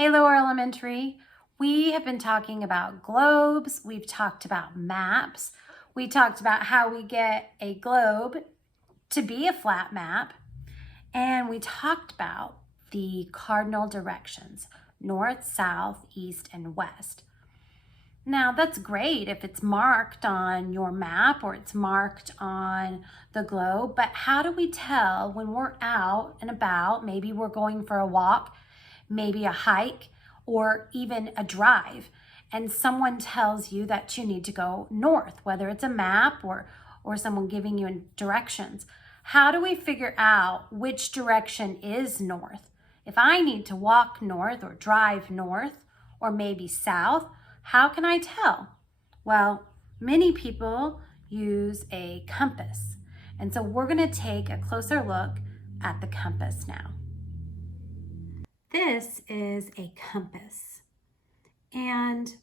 Hey, Lower Elementary. We have been talking about globes. We've talked about maps. We talked about how we get a globe to be a flat map. And we talked about the cardinal directions, north, south, east, and west. Now, that's great if it's marked on your map or it's marked on the globe, but how do we tell when we're out and about, maybe we're going for a walk, maybe a hike, or even a drive, and someone tells you that you need to go north, whether it's a map or someone giving you directions? How do we figure out which direction is north? If I need to walk north or drive north or maybe south, how can I tell? Well, many people use a compass. And so we're going to take a closer look at the compass now. This is a compass. And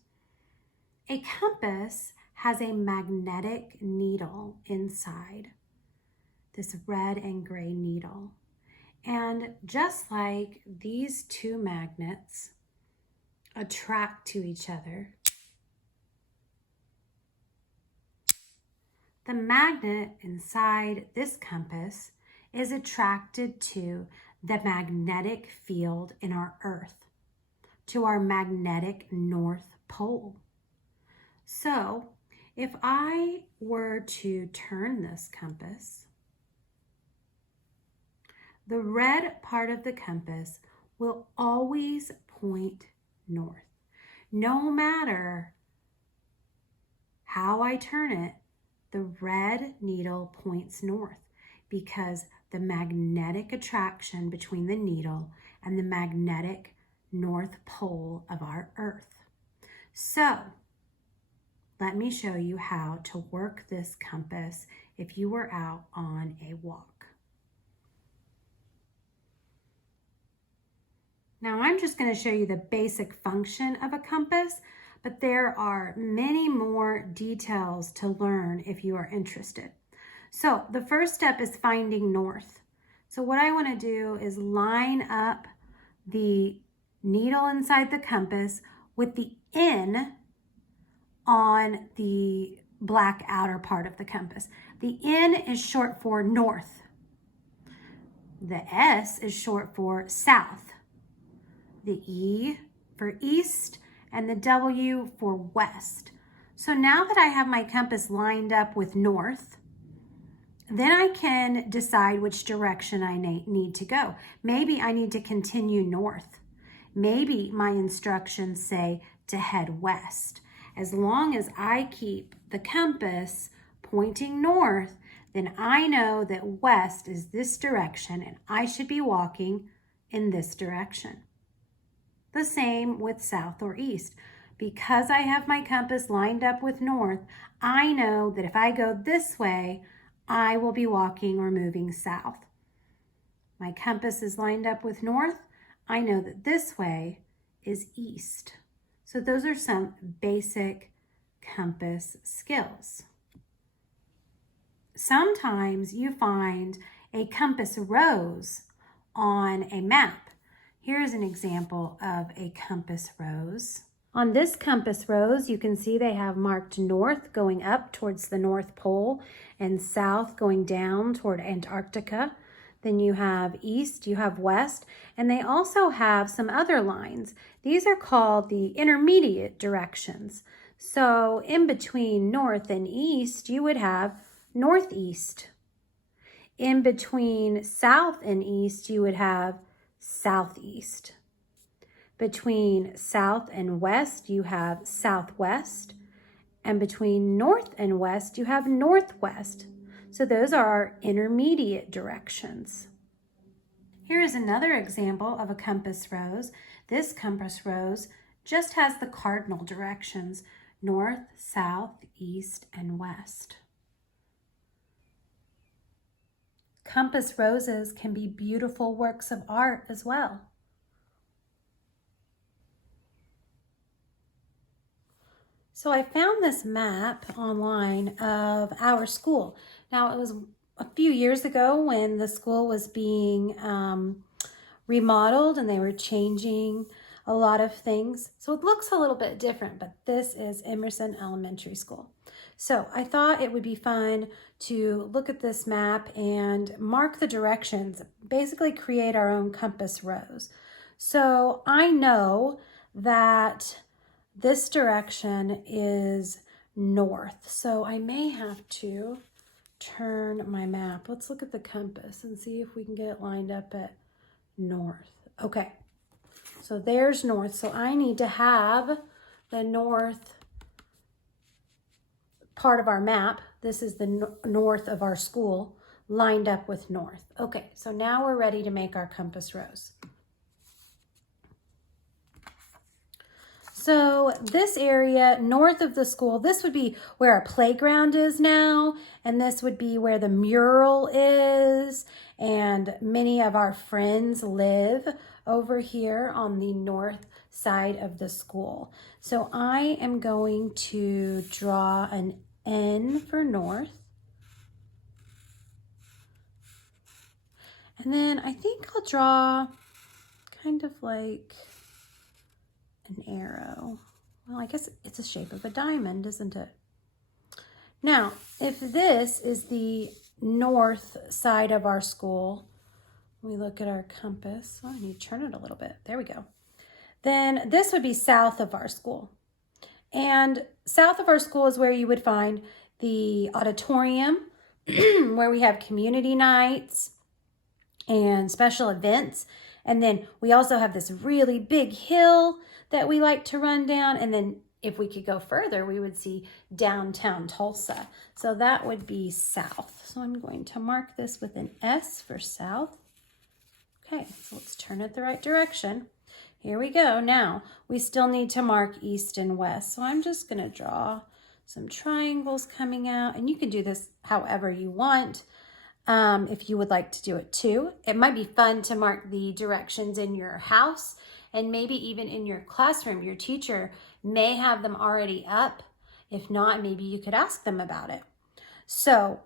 a compass has a magnetic needle inside, this red and gray needle. And just like these two magnets attract to each other, the magnet inside this compass is attracted to the magnetic field in our Earth, to our magnetic North Pole. So if I were to turn this compass, the red part of the compass will always point north. No matter how I turn it, the red needle points north because the magnetic attraction between the needle and the magnetic North Pole of our Earth. So let me show you how to work this compass if you were out on a walk. Now I'm just going to show you the basic function of a compass, but there are many more details to learn if you are interested. So the first step is finding north. So what I want to do is line up the needle inside the compass with the N on the black outer part of the compass. The N is short for north. The S is short for south. The E for east, and the W for west. So now that I have my compass lined up with north, then I can decide which direction I need to go. Maybe I need to continue north. Maybe my instructions say to head west. As long as I keep the compass pointing north, then I know that west is this direction and I should be walking in this direction. The same with south or east. Because I have my compass lined up with north, I know that if I go this way, I will be walking or moving south. My compass is lined up with north. I know that this way is east. So those are some basic compass skills. Sometimes you find a compass rose on a map. Here's an example of a compass rose. On this compass rose, you can see they have marked north going up towards the North Pole and south going down toward Antarctica. Then you have east, you have west, and they also have some other lines. These are called the intermediate directions. So in between north and east, you would have northeast. In between south and east, you would have southeast. Between south and west, you have southwest. And between north and west, you have northwest. So those are our intermediate directions. Here is another example of a compass rose. This compass rose just has the cardinal directions: north, south, east, and west. Compass roses can be beautiful works of art as well. So I found this map online of our school. Now it was a few years ago when the school was being remodeled and they were changing a lot of things. So it looks a little bit different, but this is Emerson Elementary School. So I thought it would be fun to look at this map and mark the directions, basically create our own compass rose. So I know that this direction is north. So I may have to turn my map. Let's look at the compass and see if we can get it lined up at north. Okay, so there's north. So I need to have the north part of our map. This is the north of our school lined up with north. Okay, so now we're ready to make our compass rose. So this area north of the school, this would be where our playground is now, and this would be where the mural is, and many of our friends live over here on the north side of the school. So I am going to draw an N for north. And then I think I'll draw kind of like an arrow. Well, I guess it's the shape of a diamond, isn't it? Now, if this is the north side of our school, we look at our compass. Oh, I need to turn it a little bit. There we go. Then this would be south of our school. And south of our school is where you would find the auditorium, where we have community nights and special events. And then we also have this really big hill that we like to run down. And then if we could go further, we would see downtown Tulsa. So that would be south. So I'm going to mark this with an S for south. Okay, so let's turn it the right direction. Here we go. Now, we still need to mark east and west. So I'm just going to draw some triangles coming out. And you can do this however you want. If you would like to do it too. It might be fun to mark the directions in your house and maybe even in your classroom. Your teacher may have them already up. If not, maybe you could ask them about it. So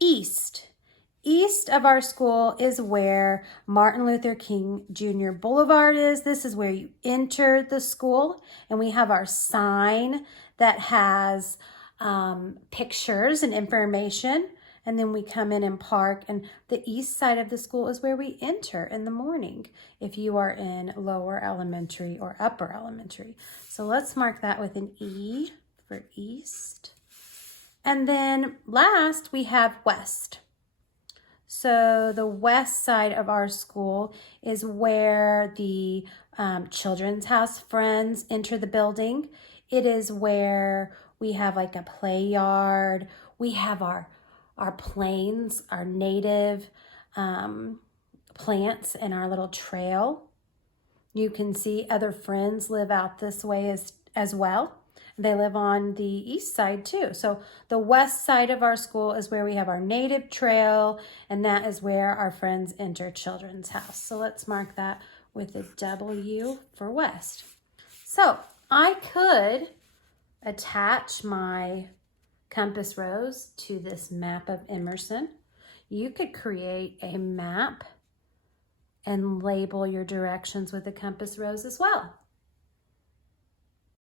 east of our school is where Martin Luther King Jr. Boulevard is. This is where you enter the school, and we have our sign that has pictures and information. And then we come in and park, and the east side of the school is where we enter in the morning if you are in lower elementary or upper elementary. So let's mark that with an E for east. And then last we have west. So the west side of our school is where the Children's House friends enter the building. It is where we have like a play yard. We have our planes, our native plants, and our little trail. You can see other friends live out this way as well. They live on the east side too. So the west side of our school is where we have our native trail, and that is where our friends enter Children's House. So let's mark that with a W for west. So I could attach my compass rose to this map of Emerson. You could create a map and label your directions with a compass rose as well.